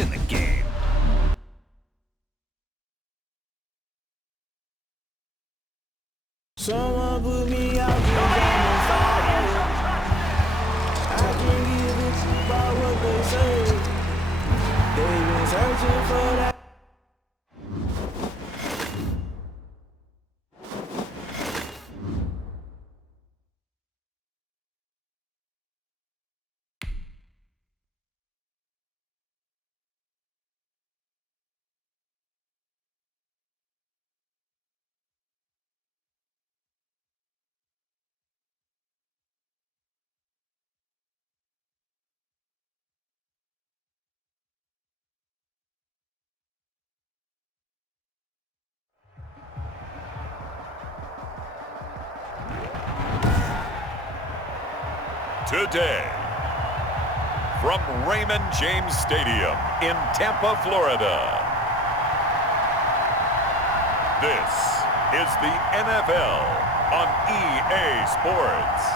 in the game. Someone put me out on the fire. I can't give a shit about what they say. They've been searching for that. Today, from Raymond James Stadium in Tampa, Florida, this is the NFL on EA Sports.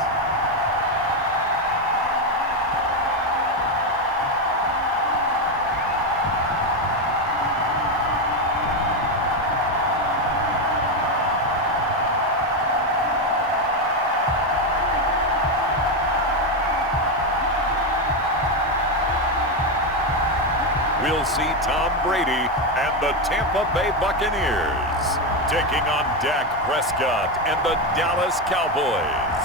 We'll see Tom Brady and the Tampa Bay Buccaneers taking on Dak Prescott and the Dallas Cowboys.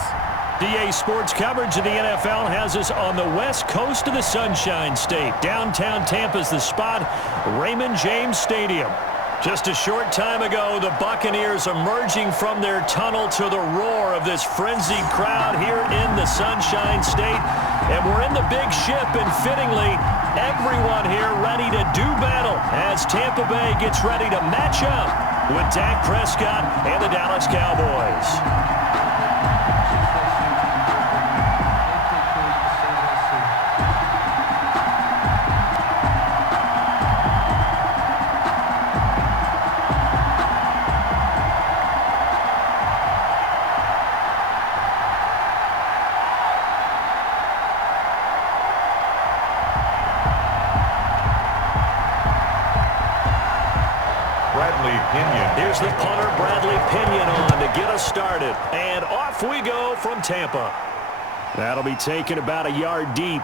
EA Sports coverage of the NFL has us on the west coast of the Sunshine State. Downtown Tampa's the spot, Raymond James Stadium. Just a short time ago, the Buccaneers emerging from their tunnel to the roar of this frenzied crowd here in the Sunshine State. And we're in the big ship, and fittingly, everyone here ready to do battle as Tampa Bay gets ready to match up with Dak Prescott and the Dallas Cowboys. Here's the punter, Bradley Pinion, on to get us started. And off we go from Tampa. That'll be taken about a yard deep.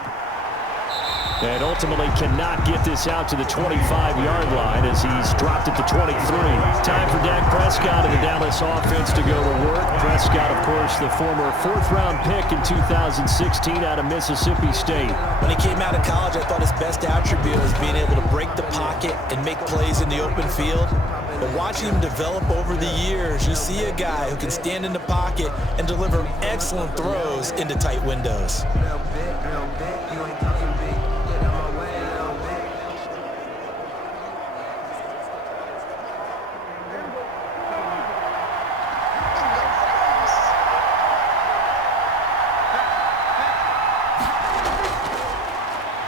And ultimately cannot get this out to the 25-yard line as he's dropped at the 23. Time for Dak Prescott and the Dallas offense to go to work. Prescott, of course, the former fourth-round pick in 2016 out of Mississippi State. When he came out of college, I thought his best attribute was being able to break the pocket and make plays in the open field. But watching him develop over the years, you see a guy who can stand in the pocket and deliver excellent throws into tight windows.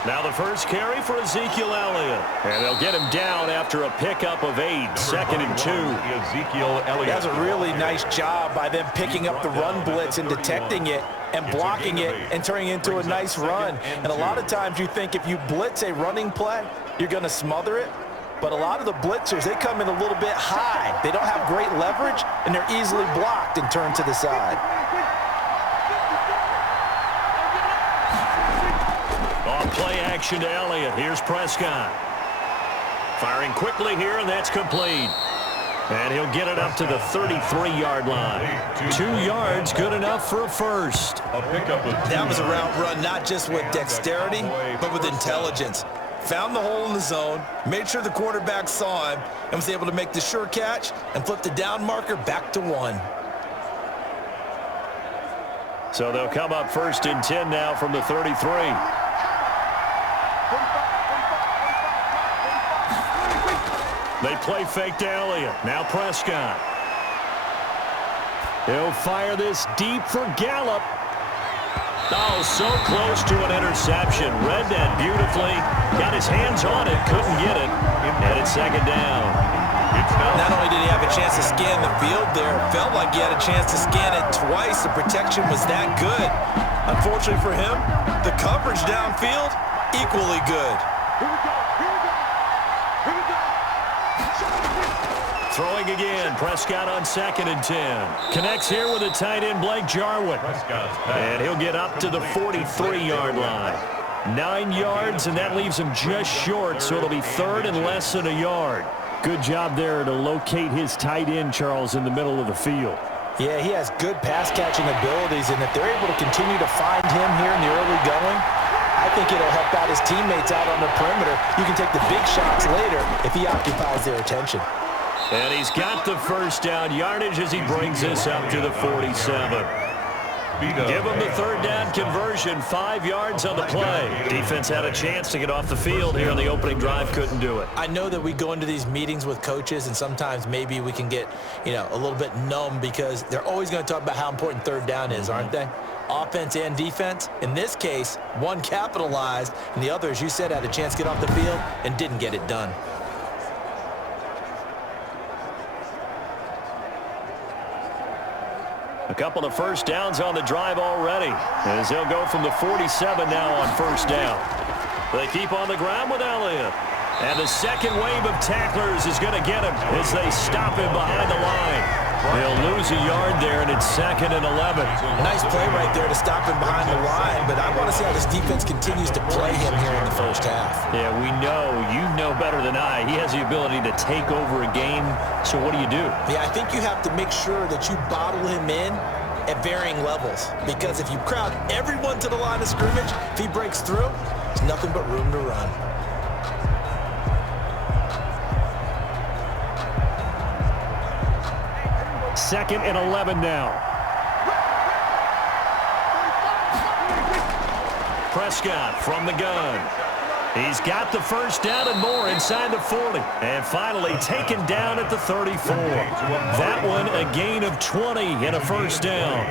Now the first carry for Ezekiel Elliott. And they'll get him down after a pickup of 8, 2nd and 2. Ezekiel Elliott. That's a really nice job by them picking up the run blitz and detecting it and blocking it and turning it into a nice run. And a lot of times you think if you blitz a running play, you're going to smother it. But a lot of the blitzers, they come in a little bit high. They don't have great leverage, and they're easily blocked and turned to the side. Play action to Elliott. Here's Prescott. Firing quickly here, and that's complete. And he'll get it up to the 33-yard line. 2 yards, good enough for a first. That was a route run, not just with dexterity, but with intelligence. Found the hole in the zone, made sure the quarterback saw him, and was able to make the sure catch and flip the down marker back to 1. So they'll come up 1st and 10 now from the 33. They play fake to Elliott. Now Prescott. He'll fire this deep for Gallup. Oh, so close to an interception. Read that beautifully. Got his hands on it. Couldn't get it. And it's 2nd down. Not only did he have a chance to scan the field there, felt like he had a chance to scan it twice. The protection was that good. Unfortunately for him, the coverage downfield, equally good. Here we go. Throwing again. Prescott on 2nd and 10. Connects here with a tight end, Blake Jarwin. And he'll get up to the 43-yard line. 9 yards, and that leaves him just short, so it'll be 3rd and less than a yard. Good job there to locate his tight end, Charles, in the middle of the field. Yeah, he has good pass-catching abilities, and if they're able to continue to find him here in the early going, I think it'll help out his teammates out on the perimeter. You can take the big shots later if he occupies their attention. And he's got the first down yardage as he brings this up to the 47. Give him the 3rd down conversion, 5 yards on the play. Defense had a chance to get off the field here on the opening drive, couldn't do it. I know that we go into these meetings with coaches, and sometimes maybe we can get, a little bit numb because they're always going to talk about how important 3rd down is, aren't they? Offense and defense. In this case, one capitalized, and the other, as you said, had a chance to get off the field and didn't get it done. A couple of first downs on the drive already, as they'll go from the 47 now on 1st down. They keep on the ground with Elliott. And the second wave of tacklers is going to get him as they stop him behind the line. They'll lose a yard there, and it's 2nd and 11. Nice play right there to stop him behind the line, but I want to see how this defense continues to play him here in the first half. Yeah, we know. You know better than I. He has the ability to take over a game, so what do you do? Yeah, I think you have to make sure that you bottle him in at varying levels, because if you crowd everyone to the line of scrimmage, if he breaks through, there's nothing but room to run. Second and 11 now. Prescott from the gun. He's got the first down and more inside the 40. And finally taken down at the 34. That one a gain of 20 and a first down.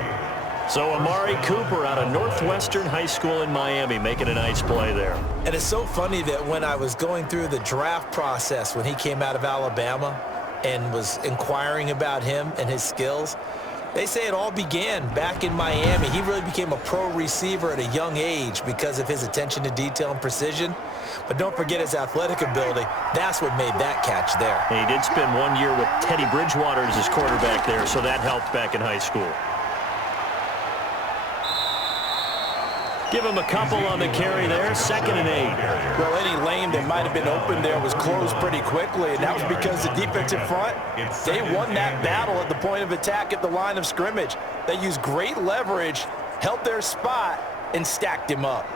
So Amari Cooper out of Northwestern High School in Miami making a nice play there. And it's so funny that when I was going through the draft process when he came out of Alabama and was inquiring about him and his skills, they say it all began back in Miami. He really became a pro receiver at a young age because of his attention to detail and precision. But don't forget his athletic ability. That's what made that catch there. He did spend 1 year with Teddy Bridgewater as his quarterback there, so that helped back in high school. Give him a couple on the carry there, 2nd and 8. Well, any lane that might have been open there was closed pretty quickly, and that was because the defensive front, they won that battle at the point of attack at the line of scrimmage. They used great leverage, held their spot, and stacked him up.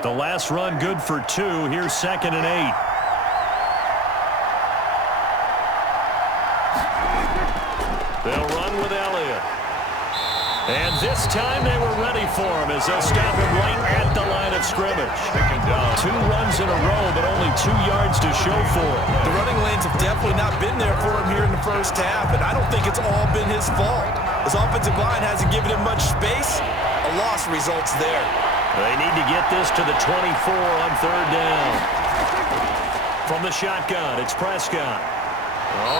The last run good for 2. Here's 2nd and 8. They'll run with Elliott. And this time they were ready for him as they'll stop him right at the line of scrimmage. 2 runs in a row, but only 2 yards to show for it. The running lanes have definitely not been there for him here in the first half, and I don't think it's all been his fault. His offensive line hasn't given him much space. A loss results there. They need to get this to the 24 on 3rd down. From the shotgun, it's Prescott.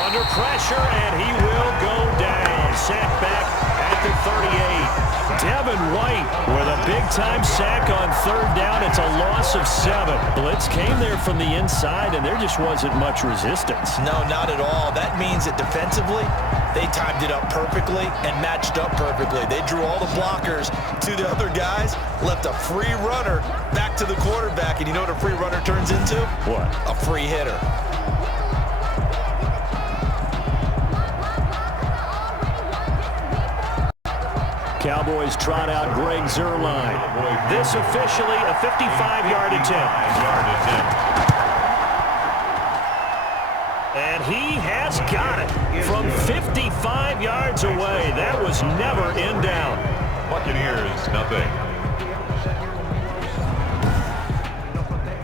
Under pressure, and he will go down. Sacked back at the 38. Devin White with a big-time sack on 3rd down. It's a loss of 7. Blitz came there from the inside, and there just wasn't much resistance. No, not at all. That means that defensively, they timed it up perfectly and matched up perfectly. They drew all the blockers to the other guys, left a free runner back to the quarterback, and you know what a free runner turns into? What? A free hitter. Cowboys trot out Greg Zuerlein. This officially a 55-yard attempt. And he has got it from 55 yards away. That was never in doubt. Buccaneers, nothing.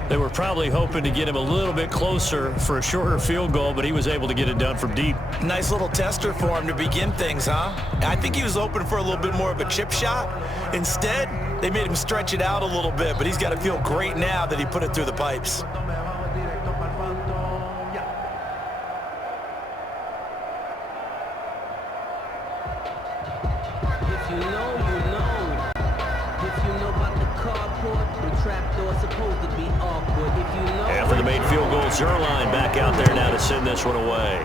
They were probably hoping to get him a little bit closer for a shorter field goal, but he was able to get it done from deep. Nice little tester for him to begin things, huh? I think he was open for a little bit more of a chip shot. Instead, they made him stretch it out a little bit, but he's got to feel great now that he put it through the pipes. Zerline back out there now to send this one away.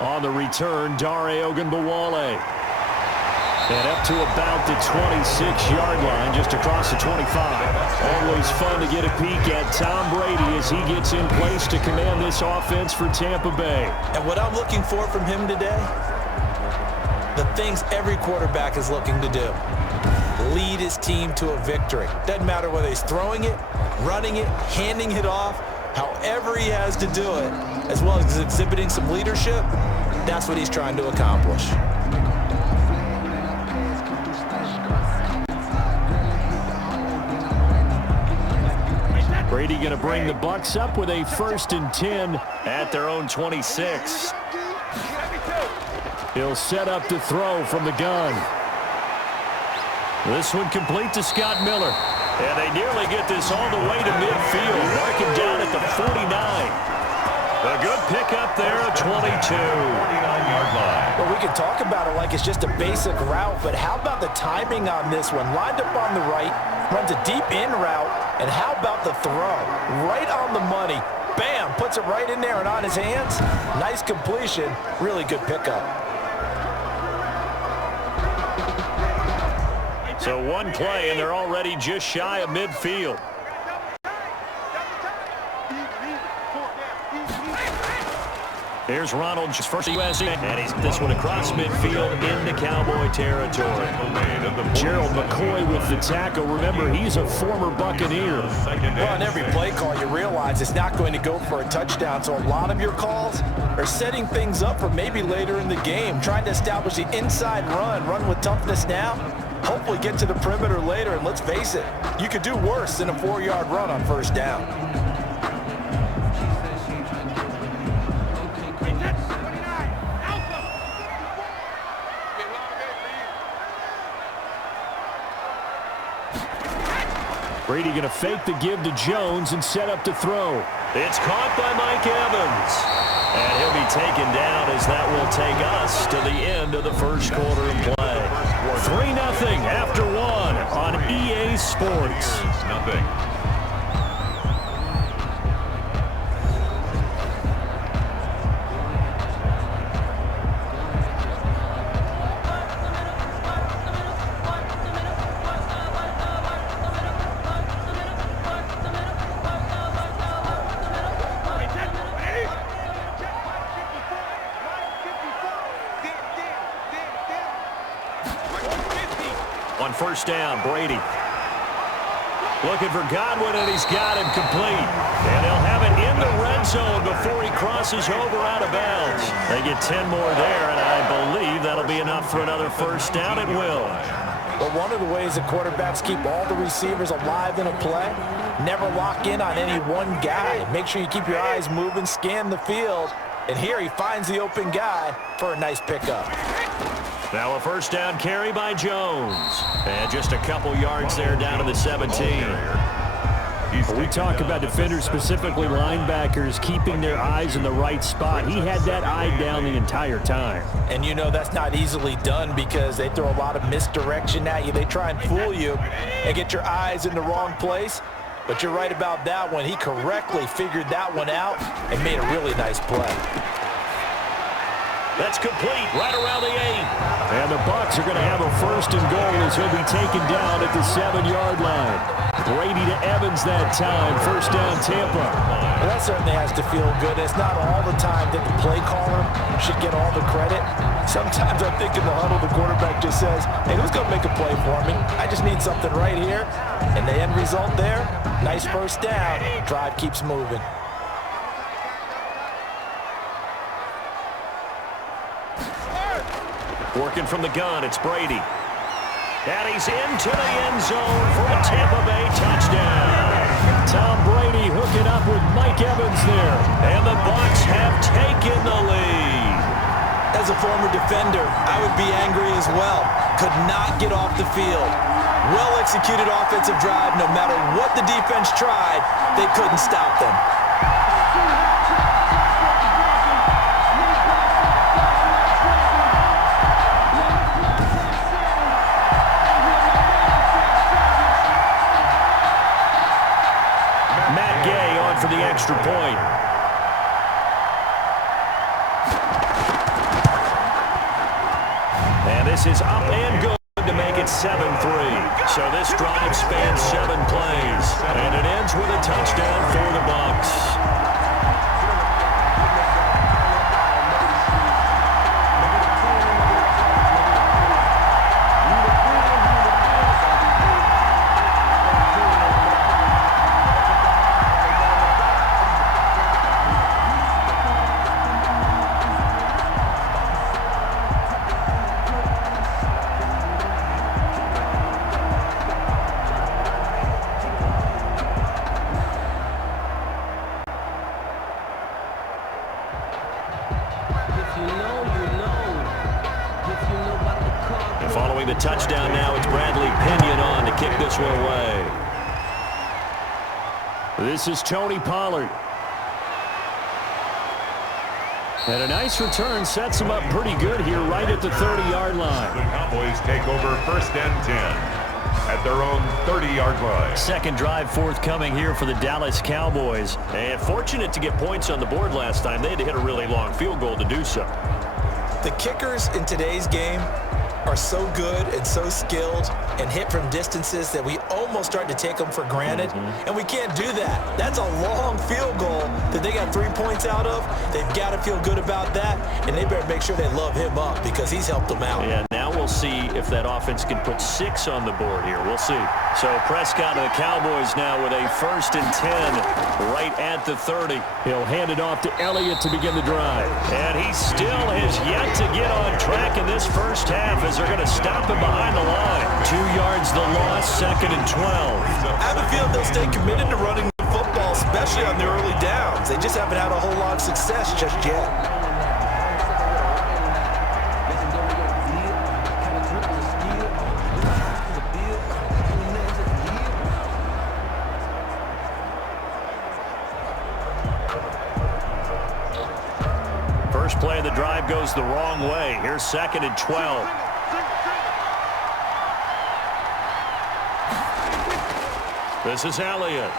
On the return, Dare Ogunbowale. And up to about the 26-yard line, just across the 25. Always fun to get a peek at Tom Brady as he gets in place to command this offense for Tampa Bay. And what I'm looking for from him today, the things every quarterback is looking to do. Lead his team to a victory. Doesn't matter whether he's throwing it, running it, handing it off, however he has to do it, as well as exhibiting some leadership, that's what he's trying to accomplish. Brady going to bring the Bucs up with a 1st and 10 at their own 26. He'll set up to throw from the gun. This one complete to Scott Miller. And they nearly get this all the way to midfield. Mark him down at the 49. A good pickup there, a 22. 49-yard line. Well, we can talk about it like it's just a basic route, but how about the timing on this one? Lined up on the right, runs a deep in route, and how about the throw? Right on the money. Bam, puts it right in there and on his hands. Nice completion, really good pickup. So one play, and they're already just shy of midfield. Here's Ronald, just first USA, and he's this one across midfield into Cowboy territory. Gerald McCoy with the tackle. Remember, he's a former Buccaneer. Well, on every play call, you realize it's not going to go for a touchdown, so a lot of your calls are setting things up for maybe later in the game, trying to establish the inside run with toughness now, hopefully get to the perimeter later, and let's face it, you could do worse than a 4-yard run on 1st down. Brady going to fake the give to Jones and set up to throw. It's caught by Mike Evans. And he'll be taken down as that will take us to the end of the first quarter of play. 3-0 after 1 on EA Sports. Nothing. On 1st down, Brady. Looking for Godwin, and he's got him complete. And they'll have it in the red zone before he crosses over out of bounds. They get 10 more there, and I believe that'll be enough for another 1st down. It will. But one of the ways that quarterbacks keep all the receivers alive in a play, never lock in on any one guy. Make sure you keep your eyes moving, scan the field. And here he finds the open guy for a nice pickup. Now a 1st down carry by Jones. And just a couple yards there down to the 17. We talk about defenders, specifically linebackers, keeping their eyes in the right spot. He had that eye down the entire time. And you know that's not easily done because they throw a lot of misdirection at you. They try and fool you and get your eyes in the wrong place. But you're right about that one. He correctly figured that one out and made a really nice play. That's complete right around the 8. And the Bucs are going to have a 1st and goal as he'll be taken down at the 7-yard line. Brady to Evans that time. 1st down, Tampa. Well, that certainly has to feel good. It's not all the time that the play caller should get all the credit. Sometimes I think in the huddle, the quarterback just says, hey, who's going to make a play for me? I just need something right here. And the end result there, nice 1st down. Drive keeps moving. Working from the gun, it's Brady. And he's into the end zone for a Tampa Bay touchdown. Tom Brady hooking up with Mike Evans there. And the Bucs have taken the lead. As a former defender, I would be angry as well. Could not get off the field. Well-executed offensive drive. No matter what the defense tried, they couldn't stop them. for the extra point. And this is up and good to make it 7-3. So this drive spans 7 plays. And it ends with a touchdown for the Bucs. Following the touchdown now, it's Bradley Pinion on to kick this one away. This is Tony Pollard. And a nice return sets him up pretty good here right at the 30-yard line. The Cowboys take over 1st and 10 at their own 30-yard line. Second drive forthcoming here for the Dallas Cowboys. And fortunate to get points on the board last time. They had to hit a really long field goal to do so. The kickers in today's game are so good and so skilled and hit from distances that we almost start to take them for granted, and we can't do that. That's a long field goal that they got 3 points out of. They've got to feel good about that, and they better make sure they love him up because he's helped them out. Yeah, now we'll see if that offense can put 6 on the board here. We'll see. So Prescott and the Cowboys now with a 1st and 10 right at the 30. He'll hand it off to Elliott to begin the drive. And he still has yet to get on track in this first half as they're going to stop him behind the line. 2 yards the loss, 2nd and 12. I have a feeling they'll stay committed to running the football, especially on the early downs. They just haven't had a whole lot of success just yet. First play of the drive goes the wrong way. Here's 2nd and 12. This is Elliott.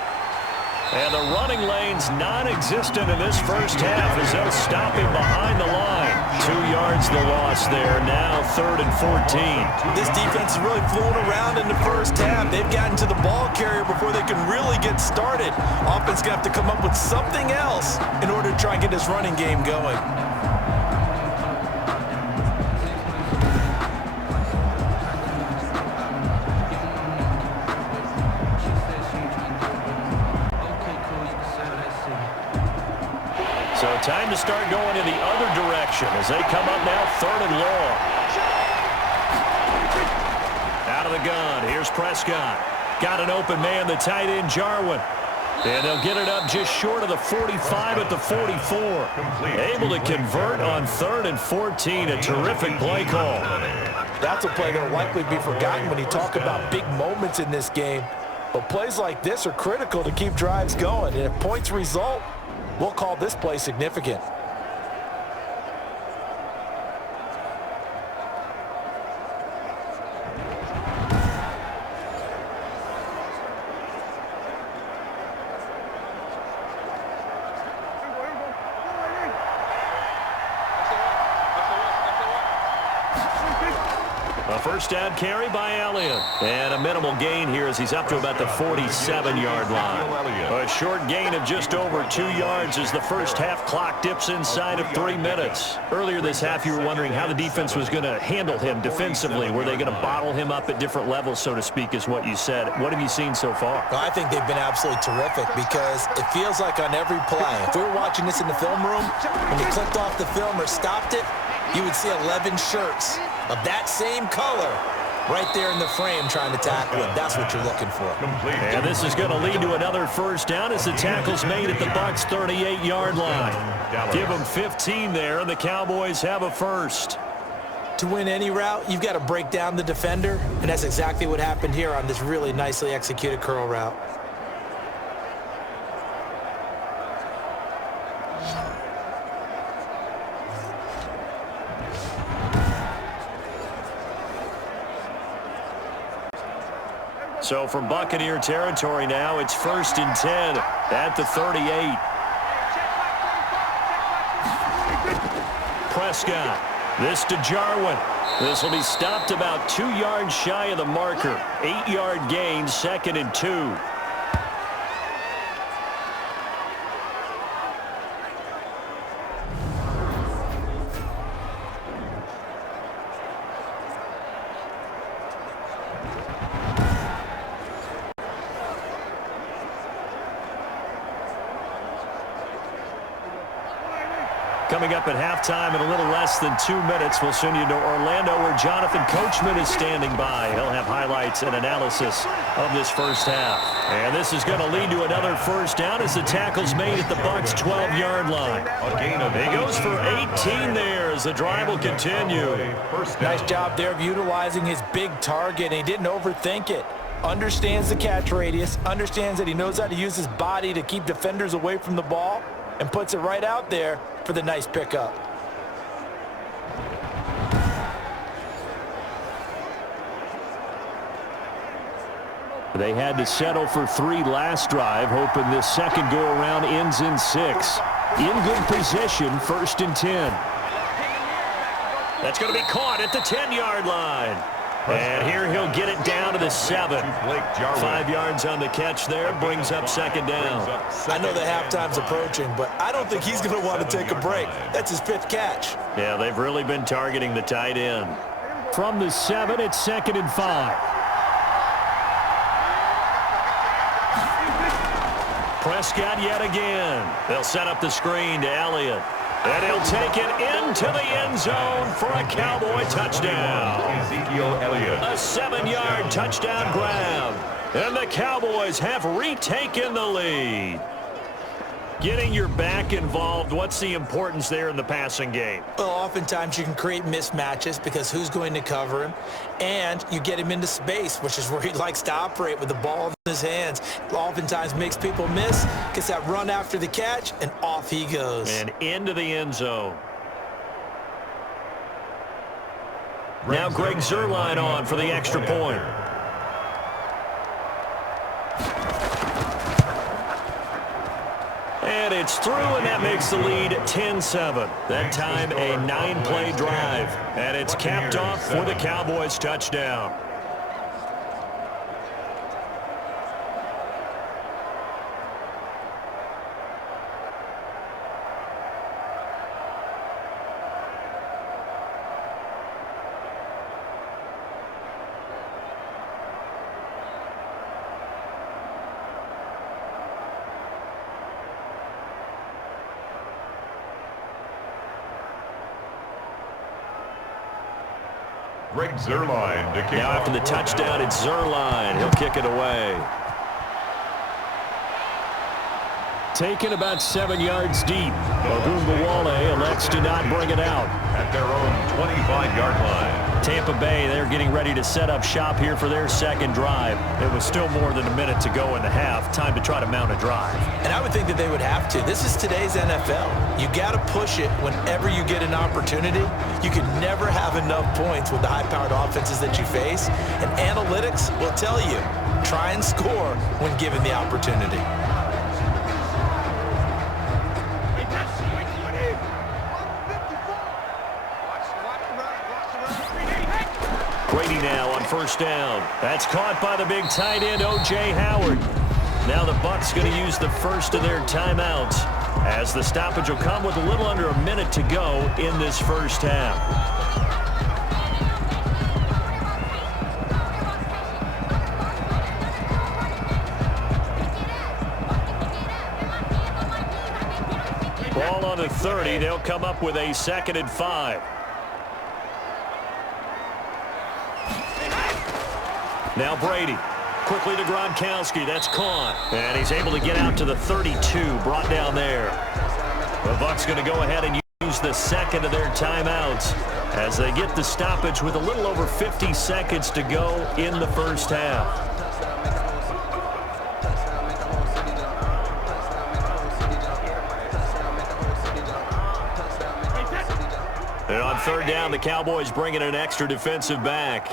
And the running lane's non-existent in this first half as they'll stop him behind the line. 2 yards the loss there. Now 3rd and 14. This defense is really flown around in the first half. They've gotten to the ball carrier before they can really get started. Offense going to have to come up with something else in order to try and get this running game going. So time to start going in the other direction as they come up now 3rd and long. Out of the gun. Here's Prescott. Got an open man, the tight end, Jarwin. And they'll get it up just short of the 45 at the 44. Able to convert on 3rd and 14. A terrific play call. That's a play that will likely be forgotten when you talk about big moments in this game. But plays like this are critical to keep drives going. And if points result, we'll call this play significant. A first down carry by Elliott. And a minimal gain here as he's up to about the 47-yard line. A short gain of just over 2 yards as the first half clock dips inside of 3 minutes. Earlier this half, you were wondering how the defense was going to handle him defensively. Were they going to bottle him up at different levels, so to speak, is what you said. What have you seen so far? Well, I think they've been absolutely terrific because it feels like on every play, if we were watching this in the film room, when you clicked off the film or stopped it, you would see 11 shirts of that same color right there in the frame trying to tackle him. That's what you're looking for. And this is going to lead to another first down as the tackle's made at the Bucs' 38-yard line. Give them 15 there, and the Cowboys have a first. To win any route, you've got to break down the defender, and that's exactly what happened here on this really nicely executed curl route. So from Buccaneer territory now, it's 1st and 10 at the 38. Prescott. This to Jarwin. This will be stopped about 2 yards shy of the marker. 8-yard gain, 2nd and 2. Coming up at halftime in a little less than 2 minutes, we'll send you to Orlando where Jonathan Coachman is standing by. He'll have highlights and analysis of this first half. And this is going to lead to another first down as the tackle's made at the Bucs' 12-yard line. He goes for 18 there as the drive will continue. Nice job there of utilizing his big target. He didn't overthink it. Understands the catch radius, understands that he knows how to use his body to keep defenders away from the ball, and puts it right out there for the nice pickup. They had to settle for 3 last drive, hoping this second go-around ends in 6. In good position, 1st and 10. That's going to be caught at the 10-yard line. And here he'll get it down to the 7. 5 yards on the catch there, brings up 2nd down. I know that halftime's approaching, but I don't think he's going to want to take a break. That's his 5th catch. Yeah, they've really been targeting the tight end. From the 7, it's 2nd and 5. Prescott yet again. They'll set up the screen to Elliott. And he'll take it into the end zone for a Cowboy touchdown. Ezekiel Elliott. A 7-yard touchdown grab. And the Cowboys have retaken the lead. Getting your back involved, what's the importance there in the passing game? Well, oftentimes you can create mismatches because who's going to cover him, and you get him into space, which is where he likes to operate with the ball in his hands. Oftentimes makes people miss, gets that run after the catch, and off he goes. And into the end zone. Now Greg Zuerlein on for the extra point. And it's through, and that makes the lead 10-7. That time a 9-play drive. And it's capped off for the Cowboys touchdown. Greg Zuerlein to kick Now off. after the touchdown, it's Zuerlein. He'll kick it away. Taken about 7 yards deep. Ogunbowale elects to not bring it out. At their own 25-yard line. Tampa Bay, they're getting ready to set up shop here for their second drive. It was still more than a minute to go in the half. Time to try to mount a drive. And I would think that they would have to. This is today's NFL. You got to push it whenever you get an opportunity. You can never have enough points with the high-powered offenses that you face. And analytics will tell you, try and score when given the opportunity. Brady now on first down. That's caught by the big tight end, O.J. Howard. Now the Bucs going to use the first of their timeouts as the stoppage will come with a little under a minute to go in this first half. Ball on the 30. They'll come up with a 2nd and 5. Now Brady, quickly to Gronkowski, that's caught. And he's able to get out to the 32, brought down there. The Bucs going to go ahead and use the second of their timeouts as they get the stoppage with a little over 50 seconds to go in the first half. And on third down, the Cowboys bring in an extra defensive back.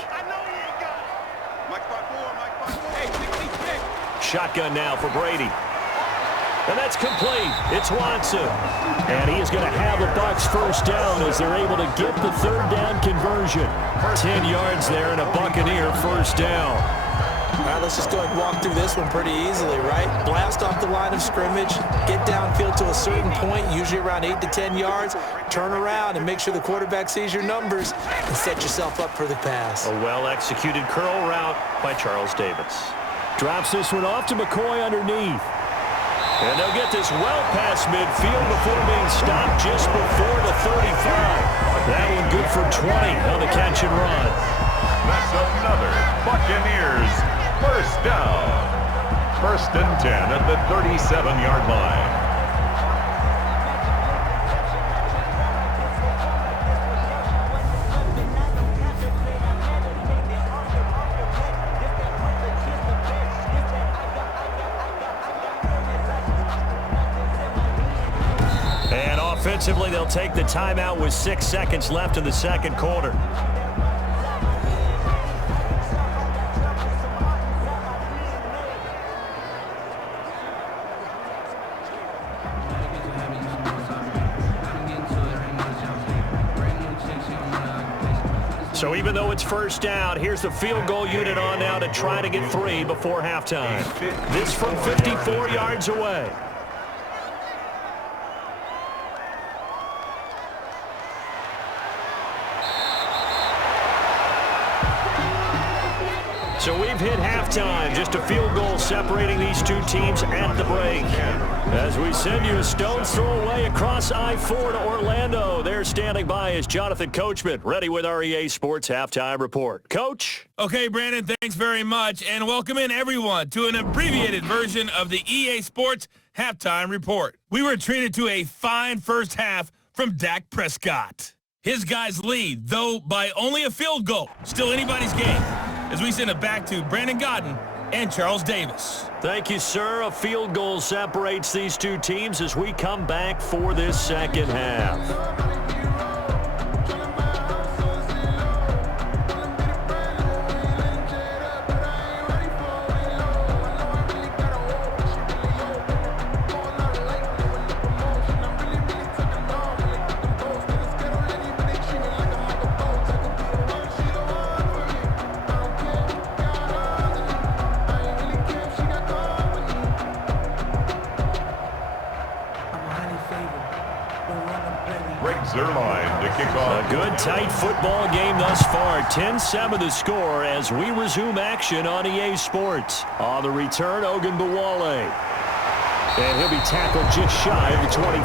shotgun now for Brady. And that's complete. It's Watson. And he is going to have the Bucs first down as they're able to get the third down conversion. 10 yards there and a Buccaneer first down. All right, let's just go and walk through this one pretty easily, right? Blast off the line of scrimmage, get downfield to a certain point, usually around 8 to 10 yards, turn around and make sure the quarterback sees your numbers and set yourself up for the pass. A well-executed curl route by Charles Davis. Drops this one off to McCoy underneath. And they'll get this well past midfield before being stopped just before the 35. That one good for 20 on the catch and run. That's another Buccaneers first down. 1st and 10 at the 37-yard line. Offensively, they'll take the timeout with 6 seconds left in the second quarter. So even though it's first down, here's the field goal unit on now to try to get 3 before halftime. This from 54 yards away. So we've hit halftime, just a field goal separating these two teams at the break. As we send you a stone's throw away across I-4 to Orlando. There standing by is Jonathan Coachman, ready with our EA Sports Halftime Report. Coach? Okay, Brandon, thanks very much, and welcome in everyone to an abbreviated version of the EA Sports Halftime Report. We were treated to a fine first half from Dak Prescott. His guys lead, though by only a field goal. Still anybody's game. As we send it back to Brandon Godden and Charles Davis. Thank you, sir. A field goal separates these two teams as we come back for this second half. A good tight football game thus far. 10-7 the score as we resume action on EA Sports. On the return, Ogunbowale. And he'll be tackled just shy of the 25.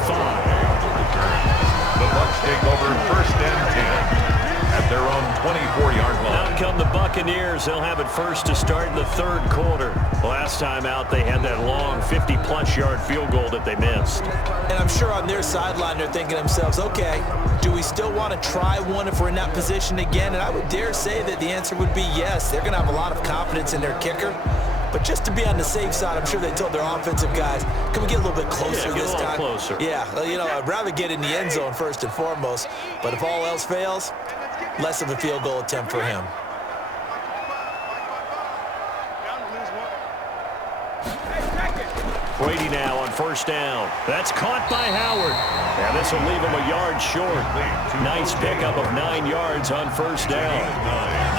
The Bucs take over 1st and 10 at their own 24-yard line. Out come the Buccaneers. They'll have it first to start in the third quarter. Last time out, they had that long 50-plus yard field goal that they missed. And I'm sure on their sideline, they're thinking to themselves, okay, do we still want to try one if we're in that position again? And I would dare say that the answer would be yes. They're going to have a lot of confidence in their kicker. But just to be on the safe side, I'm sure they told their offensive guys, can we get a little bit closer this time? Closer. Yeah, you know, I'd rather get in the end zone first and foremost. But if all else fails, less of a field goal attempt for him. Brady now on first down. That's caught by Howard. And this will leave him a yard short. Nice pickup of 9 yards on first down.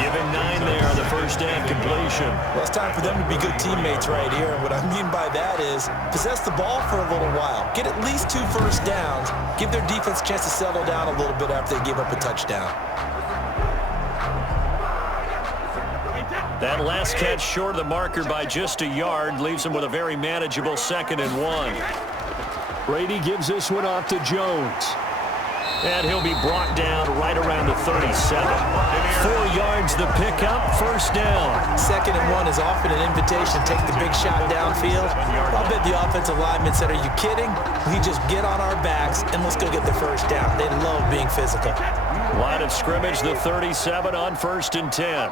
Given 9 there on the first down completion. Well, it's time for them to be good teammates right here. And what I mean by that is possess the ball for a little while. Get at least 2 first downs. Give their defense a chance to settle down a little bit after they give up a touchdown. That last catch short of the marker by just a yard leaves him with a very manageable 2nd and 1. Brady gives this one off to Jones. And he'll be brought down right around the 37. 4 yards the pickup, first down. 2nd and 1 is often an invitation to take the big shot downfield. I'll bet the offensive lineman said, are you kidding? We just get on our backs and let's go get the first down. They love being physical. Line of scrimmage, the 37 on 1st and 10.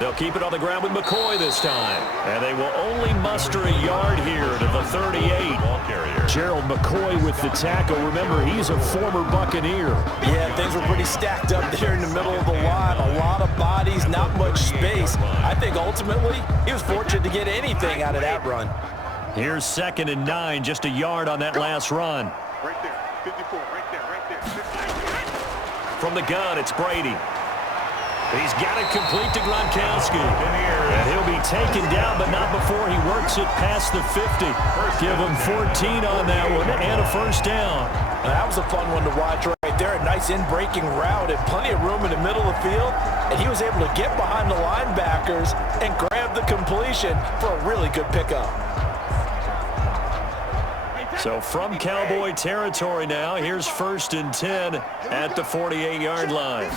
They'll keep it on the ground with McCoy this time. And they will only muster a yard here to the 38. Gerald McCoy with the tackle. Remember, he's a former Buccaneer. Yeah, things were pretty stacked up there in the middle of the line. A lot of bodies, not much space. I think ultimately he was fortunate to get anything out of that run. Here's 2nd and 9, just a yard on that last run. Right there, 54, right there, 54. From the gun, it's Brady. He's got it complete to Gronkowski. And he'll be taken down, but not before he works it past the 50. Give him 14 on that one and a first down. That was a fun one to watch right there. A nice in-breaking route and plenty of room in the middle of the field. And he was able to get behind the linebackers and grab the completion for a really good pickup. So from Cowboy territory now, here's 1st and 10 at the 48-yard line.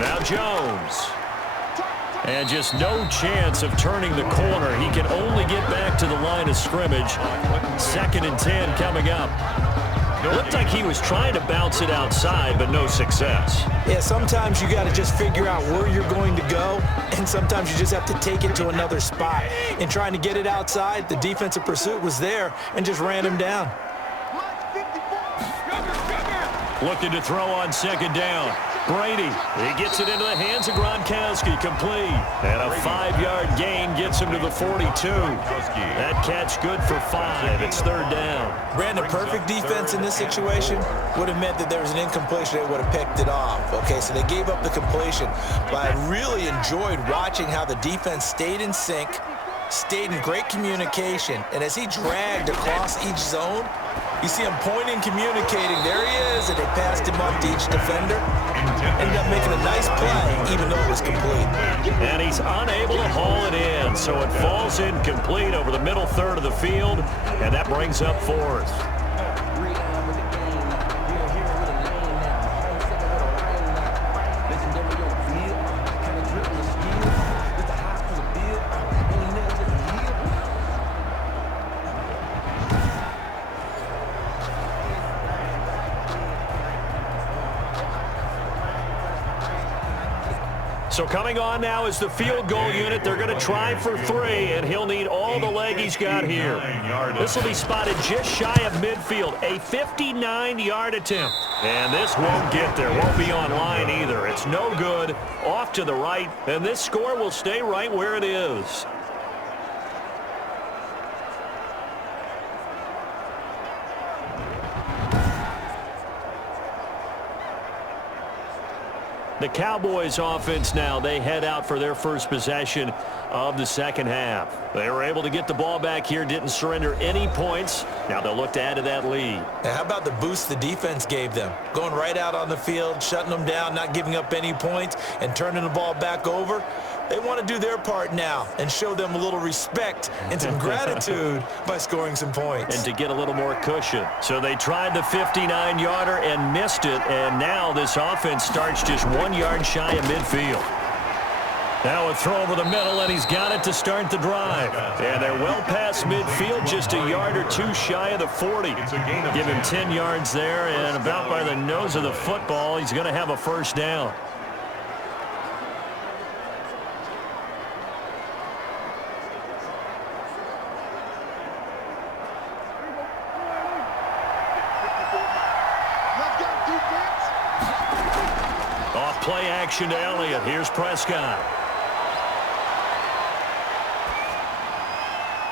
Now Jones. And just no chance of turning the corner. He can only get back to the line of scrimmage. 2nd and 10 coming up. It looked like he was trying to bounce it outside, but no success. Yeah, sometimes you got to just figure out where you're going to go, and sometimes you just have to take it to another spot. In trying to get it outside, the defensive pursuit was there and just ran him down. Looking to throw on 2nd down. Brady, he gets it into the hands of Gronkowski, complete. And a 5-yard gain gets him to the 42. That catch good for 5. It's 3rd down. Brandon, perfect defense in this situation would have meant that there was an incompletion. They would have picked it off. Okay, so they gave up the completion. But I really enjoyed watching how the defense stayed in sync, stayed in great communication. And as he dragged across each zone, you see him pointing, communicating. There he is, and they passed him up to each defender. Ended up making a nice play, even though it was complete. And he's unable to haul it in, so it falls incomplete over the middle third of the field, and that brings up 4th. So coming on now is the field goal unit. They're going to try for 3, and he'll need all the leg he's got here. This will be spotted just shy of midfield, a 59-yard attempt. And this won't get there, won't be on line either. It's no good, off to the right, and this score will stay right where it is. The Cowboys offense now, they head out for their first possession of the 2nd half. They were able to get the ball back here, didn't surrender any points. Now they'll look to add to that lead. Now, how about the boost the defense gave them? Going right out on the field, shutting them down, not giving up any points, and turning the ball back over. They want to do their part now and show them a little respect and some gratitude by scoring some points. And to get a little more cushion. So they tried the 59-yarder and missed it, and now this offense starts just 1 yard shy of midfield. Now a throw over the middle, and he's got it to start the drive. And they're well past midfield, just a yard or 2 shy of the 40. Give him 10 yards there, and about by the nose of the football, he's going to have a first down. Play action to Elliott. Here's Prescott.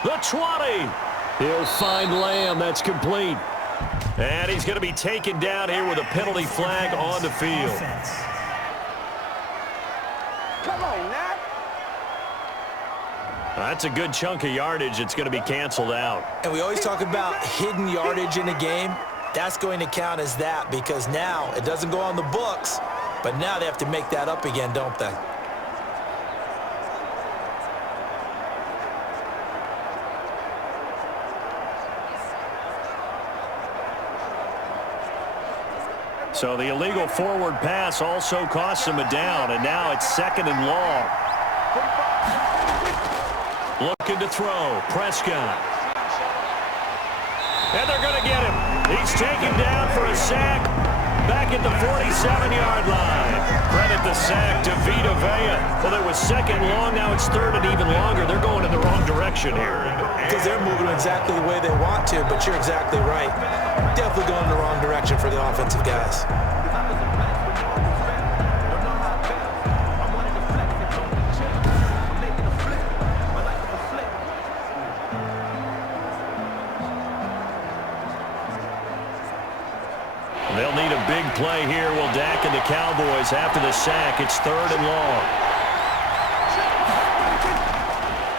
The 20. He'll find Lamb. That's complete. And he's going to be taken down here with a penalty flag on the field. Come on, Nat. That's a good chunk of yardage. It's going to be canceled out. And we always talk about hidden yardage in a game. That's going to count as that because now it doesn't go on the books. But now they have to make that up again, don't they? So the illegal forward pass also costs him a down, and now it's 2nd and long. Looking to throw, Prescott. And they're going to get him. He's taken down for a sack. back at the 47-yard line. Credit the sack to Vita Vea. Well, it was second long. Now it's third and even longer. They're going in the wrong direction here. Because they're moving exactly the way they want to, but you're exactly right. Definitely going in the wrong direction for the offensive guys. They'll need a big play here. Will Dak and the Cowboys after the sack. It's third and long.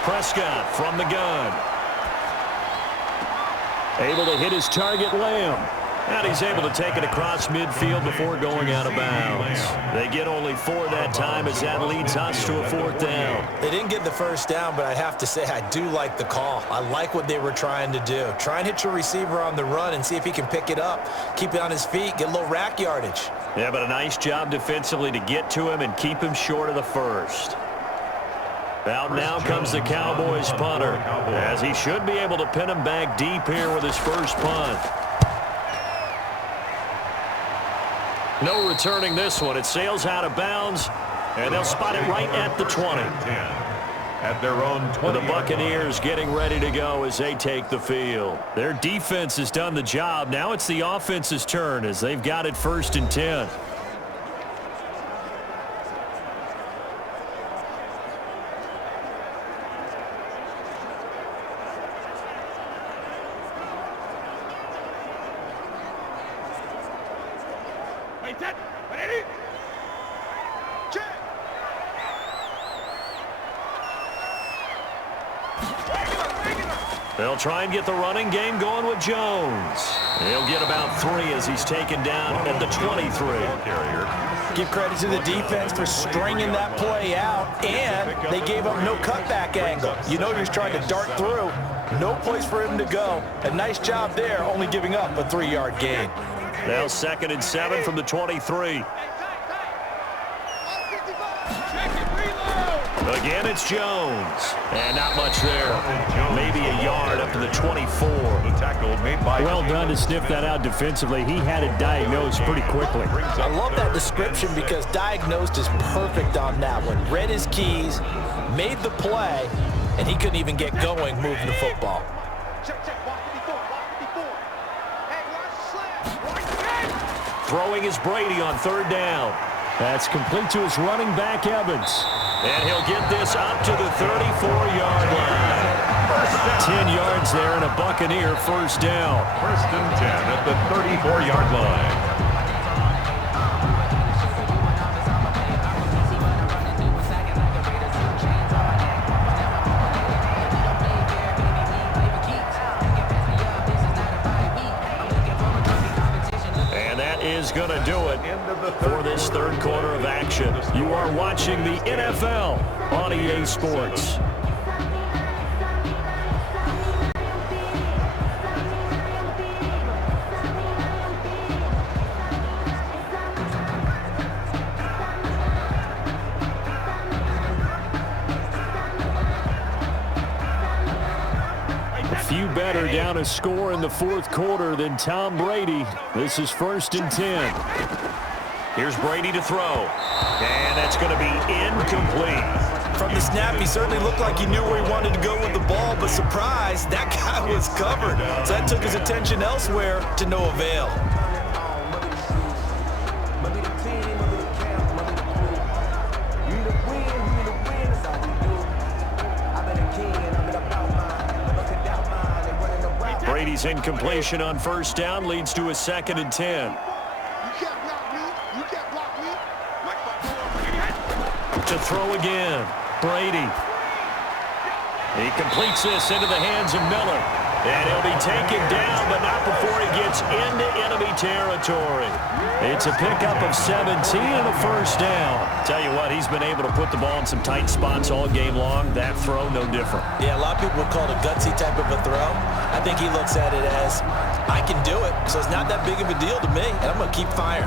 Prescott from the gun. Able to hit his target, Lamb. And he's able to take it across midfield before going out of bounds. They get only 4 that time as that leads us to a 4th down. They didn't get the first down, but I have to say I do like the call. I like what they were trying to do. Try and hit your receiver on the run and see if he can pick it up, keep it on his feet, get a little rack yardage. Yeah, but a nice job defensively to get to him and keep him short of the first. Out now comes the Cowboys punter, as he should be able to pin him back deep here with his first punt. No returning this one. It sails out of bounds, and they'll spot it right at the 20. At their own 20. The Buccaneers getting ready to go as they take the field. Their defense has done the job. Now it's the offense's turn as they've got it 1st and 10. They'll try and get the running game going with Jones. He'll get about 3 as he's taken down at the 23. Give credit to the defense for stringing that play out, and they gave up no cutback angle. You know he's trying to dart through. No place for him to go. A nice job there, only giving up a 3-yard gain. Now 2nd and 7 from the 23. Again, it's Jones. And not much there. Maybe a yard up to the 24. Well done to sniff that out defensively. He had it diagnosed pretty quickly. I love that description because diagnosed is perfect on that one. Read his keys, made the play, and he couldn't even get going moving the football. Throwing is Brady on 3rd down. That's complete to his running back, Evans. And he'll get this up to the 34-yard line. 10 yards there and a Buccaneer 1st down. 1st and 10 at the 34-yard line. Is going to do it for this 3rd quarter of action. You are watching the NFL on EA Sports. Few better down a score in the 4th quarter than Tom Brady. This is 1st and 10. Here's Brady to throw. And that's going to be incomplete. From the snap, he certainly looked like he knew where he wanted to go with the ball, but surprise, that guy was covered. So that took his attention elsewhere to no avail. Brady's incompletion on 1st down leads to a 2nd and 10. To throw again, Brady. He completes this into the hands of Miller. And he'll be taken down, but not before he gets into enemy territory. It's a pickup of 17 and a 1st down. Tell you what, he's been able to put the ball in some tight spots all game long. That throw, no different. Yeah, a lot of people would call it a gutsy type of a throw. I think he looks at it as, I can do it, so it's not that big of a deal to me, and I'm going to keep firing.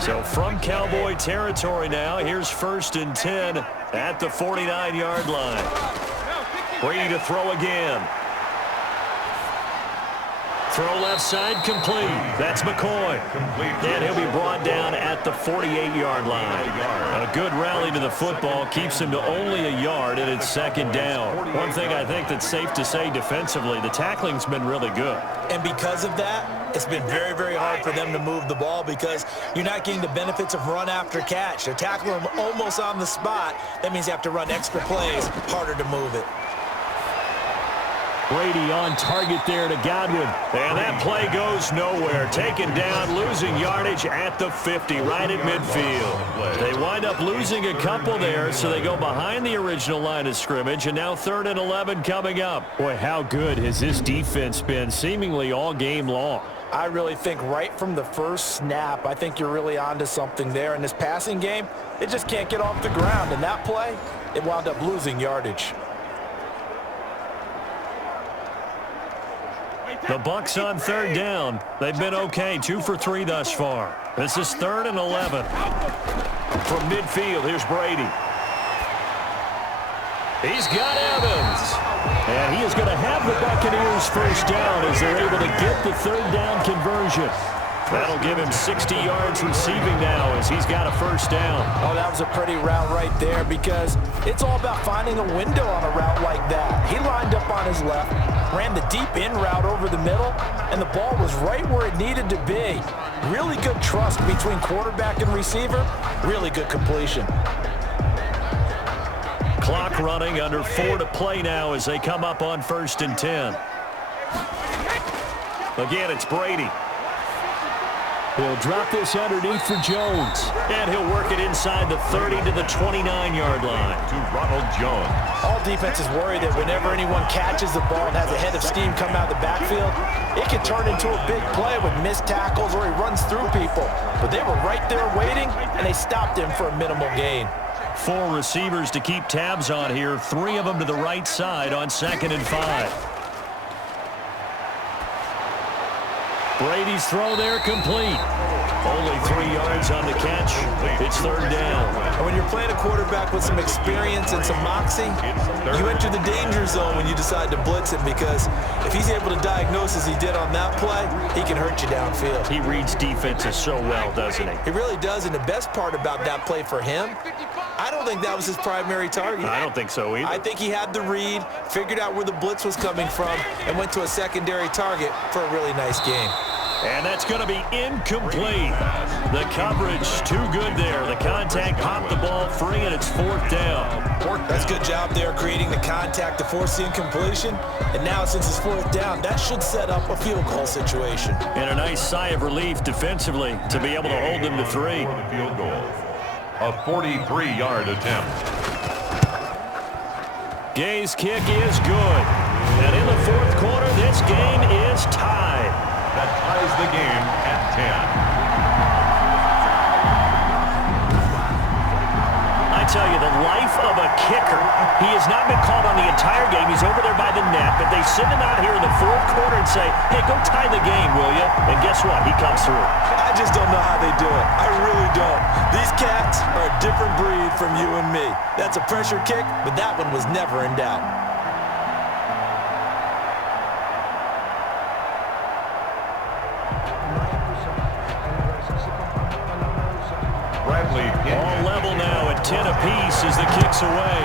So from Cowboy territory now, here's 1st and 10 at the 49-yard line. Brady to throw again. Throw left side, complete. That's McCoy. And he'll be brought down at the 48-yard line. A good rally to the football keeps him to only a yard, and it's second down. One thing I think that's safe to say defensively, the tackling's been really good. And because of that, it's been very, very hard for them to move the ball because you're not getting the benefits of run after catch. They're tackling them almost on the spot. That means you have to run extra plays, harder to move it. Brady on target there to Godwin. And that play goes nowhere. Taken down, losing yardage at the 50, right at midfield. They wind up losing a couple there, so they go behind the original line of scrimmage, and now 3rd and 11 coming up. Boy, how good has this defense been seemingly all game long? I really think right from the first snap, I think you're really onto something there. In this passing game, it just can't get off the ground. And that play, it wound up losing yardage. The Bucs on 3rd down. They've been okay, 2 for 3 thus far. This is 3rd and 11. From midfield, here's Brady. He's got Evans. And he is going to have the Buccaneers first down as they're able to get the 3rd down conversion. That'll give him 60 yards receiving now as he's got a first down. Oh, that was a pretty route right there because it's all about finding a window on a route like that. He lined up on his left, ran the deep in route over the middle, and the ball was right where it needed to be. Really good trust between quarterback and receiver. Really good completion. Clock running, under 4 to play now as they come up on 1st and 10. Again, it's Brady. He'll drop this underneath for Jones. And he'll work it inside the 30 to the 29-yard line. To Ronald Jones. All defenses worry that whenever anyone catches the ball and has a head of steam come out of the backfield, it can turn into a big play with missed tackles or he runs through people. But they were right there waiting, and they stopped him for a minimal gain. 4 receivers to keep tabs on here. 3 of them to the right side on 2nd and 5. Brady's throw there complete. Only 3 yards on the catch. It's 3rd down. And when you're playing a quarterback with some experience and some moxie, you enter the danger zone when you decide to blitz him because if he's able to diagnose as he did on that play, he can hurt you downfield. He reads defenses so well, doesn't he? He really does, and the best part about that play for him, I don't think that was his primary target. I don't think so either. I think he had the read, figured out where the blitz was coming from, and went to a secondary target for a really nice game. And that's going to be incomplete. The coverage too good there. The contact popped the ball free, and it's 4th down. That's a good job there creating the contact to force the incompletion. And now since it's 4th down, that should set up a field goal situation. And a nice sigh of relief defensively to be able to hold them to 3. For the field goal. A 43-yard attempt. Gay's kick is good. And in the 4th quarter, this game is tied. That ties the game at 10. I tell you, the life of a kicker. He has not been called on the entire game. He's over there by the net, but they send him out here in the 4th quarter and say, hey, go tie the game, will you? And guess what? He comes through. I just don't know how they do it. I really don't. These cats are a different breed from you and me. That's a pressure kick, but that one was never in doubt. All level now at 10 apiece as the kick's away.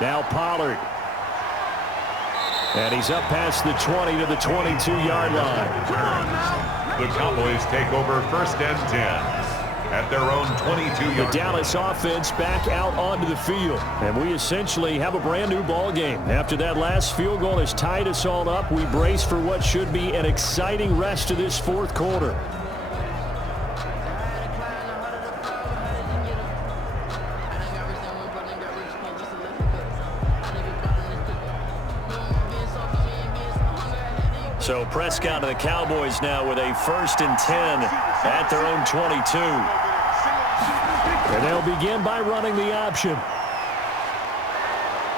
Now Pollard. And he's up past the 20 to the 22-yard line. The Cowboys take over 1st and 10 at their own 22-yard. The Dallas offense back out onto the field. And we essentially have a brand new ball game. After that last field goal has tied us all up, we brace for what should be an exciting rest of this 4th quarter. So Prescott and the Cowboys now with a 1st and 10 at their own 22. And they'll begin by running the option.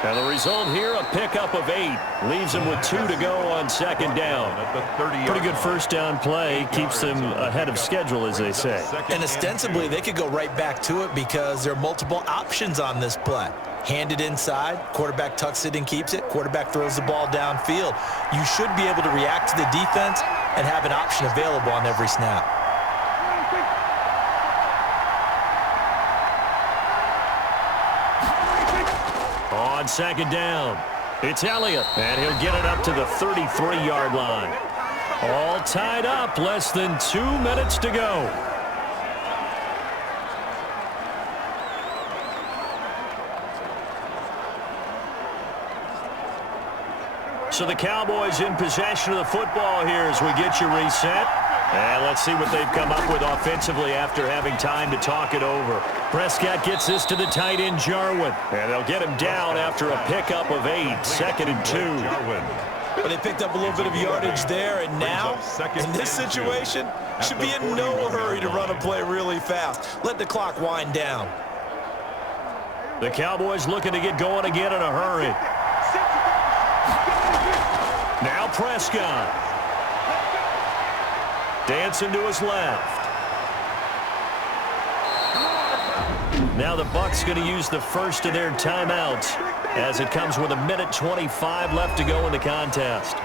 And the result here, a pickup of 8. Leaves them with 2 to go on second down. Pretty good first down play. Keeps them ahead of schedule, as they say. And ostensibly, they could go right back to it because there are multiple options on this play. Hand it inside, quarterback tucks it and keeps it, quarterback throws the ball downfield. You should be able to react to the defense and have an option available on every snap. On second down, it's Elliott, and he'll get it up to the 33-yard line. All tied up, less than 2 minutes to go. So the Cowboys in possession of the football here as we get you reset. And let's see what they've come up with offensively after having time to talk it over. Prescott gets this to the tight end, Jarwin. And they'll get him down after a pickup of 8, 2nd and 2. But they picked up a little bit of yardage there, and now, in this situation, should be in no hurry to run a play really fast. Let the clock wind down. The Cowboys looking to get going again in a hurry. Now Prescott. Dancing to his left. Now the Bucs going to use the first of their timeouts as it comes with 1:25 left to go in the contest.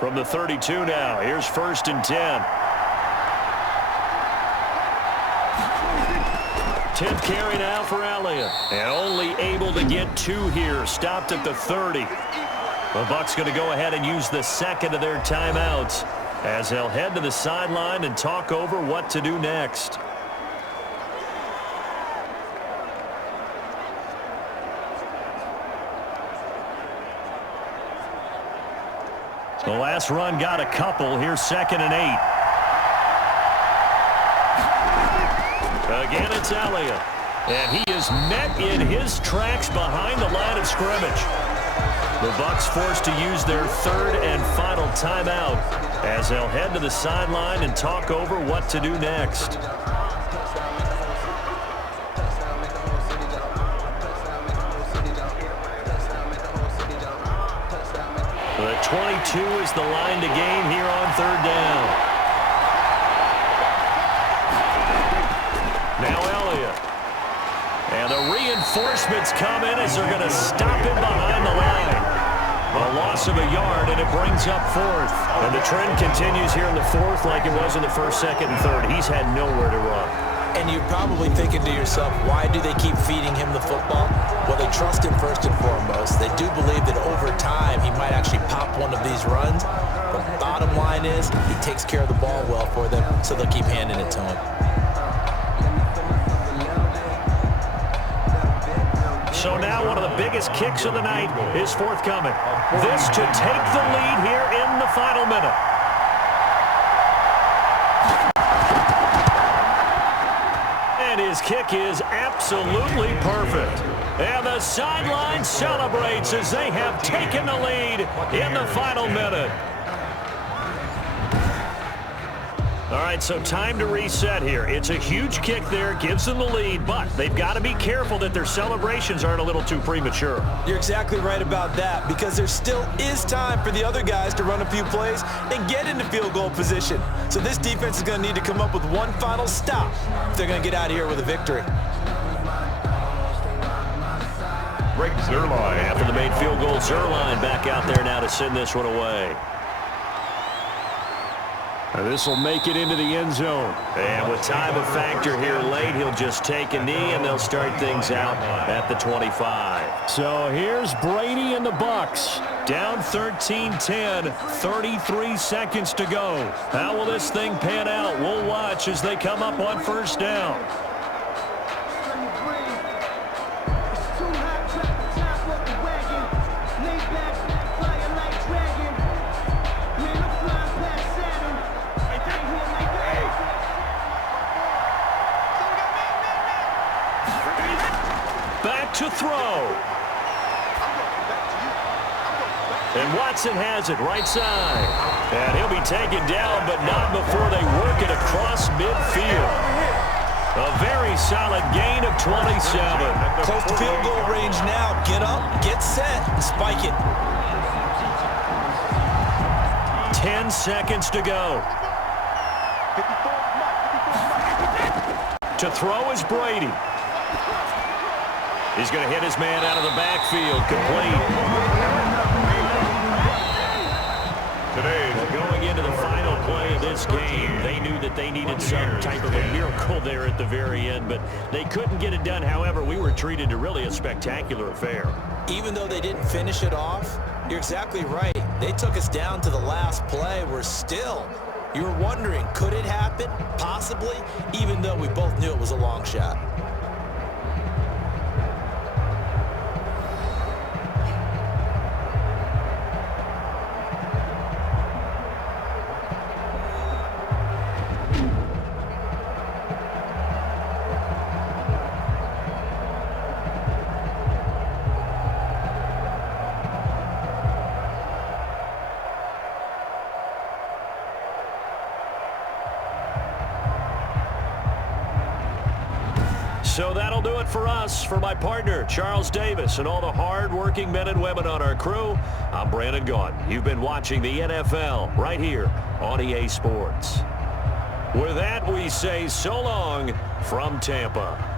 From the 32 now, here's 1st and 10. 10th carry now for Elliott. And only able to get 2 here. Stopped at the 30. The Bucs going to go ahead and use the second of their timeouts as they'll head to the sideline and talk over what to do next. The last run got a couple. Here's 2nd and 8. Again, it's Elliott. And he is met in his tracks behind the line of scrimmage. The Bucs forced to use their 3rd and final timeout as they'll head to the sideline and talk over what to do next. The 22 is the line to gain here on 3rd down. Now Elliott. And the reinforcements come in as they're going to stop him behind the line. A loss of a yard, and it brings up 4th. And the trend continues here in the 4th like it was in the 1st, 2nd, and 3rd. He's had nowhere to run. And you're probably thinking to yourself, why do they keep feeding him the football? Well, they trust him first and foremost. They do believe that over time he might actually pop one of these runs. But the bottom line is he takes care of the ball well for them, so they'll keep handing it to him. So now one of the biggest kicks of the night is forthcoming. This to take the lead here in the final minute. And his kick is absolutely perfect. And the sideline celebrates as they have taken the lead in the final minute. All right, so time to reset here. It's a huge kick there, gives them the lead, but they've got to be careful that their celebrations aren't a little too premature. You're exactly right about that, because there still is time for the other guys to run a few plays and get into field goal position. So this defense is going to need to come up with one final stop if they're going to get out of here with a victory. Greg Zuerlein. After the made field goal, Zuerlein back out there now to send this one away. This will make it into the end zone. And with time a factor here late, he'll just take a knee, and they'll start things out at the 25. So here's Brady and the Bucs. Down 13-10, 33 seconds to go. How will this thing pan out? We'll watch as they come up on 1st down. I'm to throw. And Watson has it right side. And he'll be taken down, but not before they work it across midfield. A very solid gain of 27. Close to field goal range now. Get up, get set, spike it. 10 seconds to go. To throw is Brady. He's going to hit his man out of the backfield. Complete. Going into the final play of this game, they knew that they needed some type of a miracle there at the very end, but they couldn't get it done. However, we were treated to really a spectacular affair. Even though they didn't finish it off, you're exactly right. They took us down to the last play. You're wondering, could it happen? Possibly, even though we both knew it was a long shot. So that'll do it for us. For my partner, Charles Davis, and all the hard-working men and women on our crew, I'm Brandon Gaudin. You've been watching the NFL right here on EA Sports. With that, we say so long from Tampa.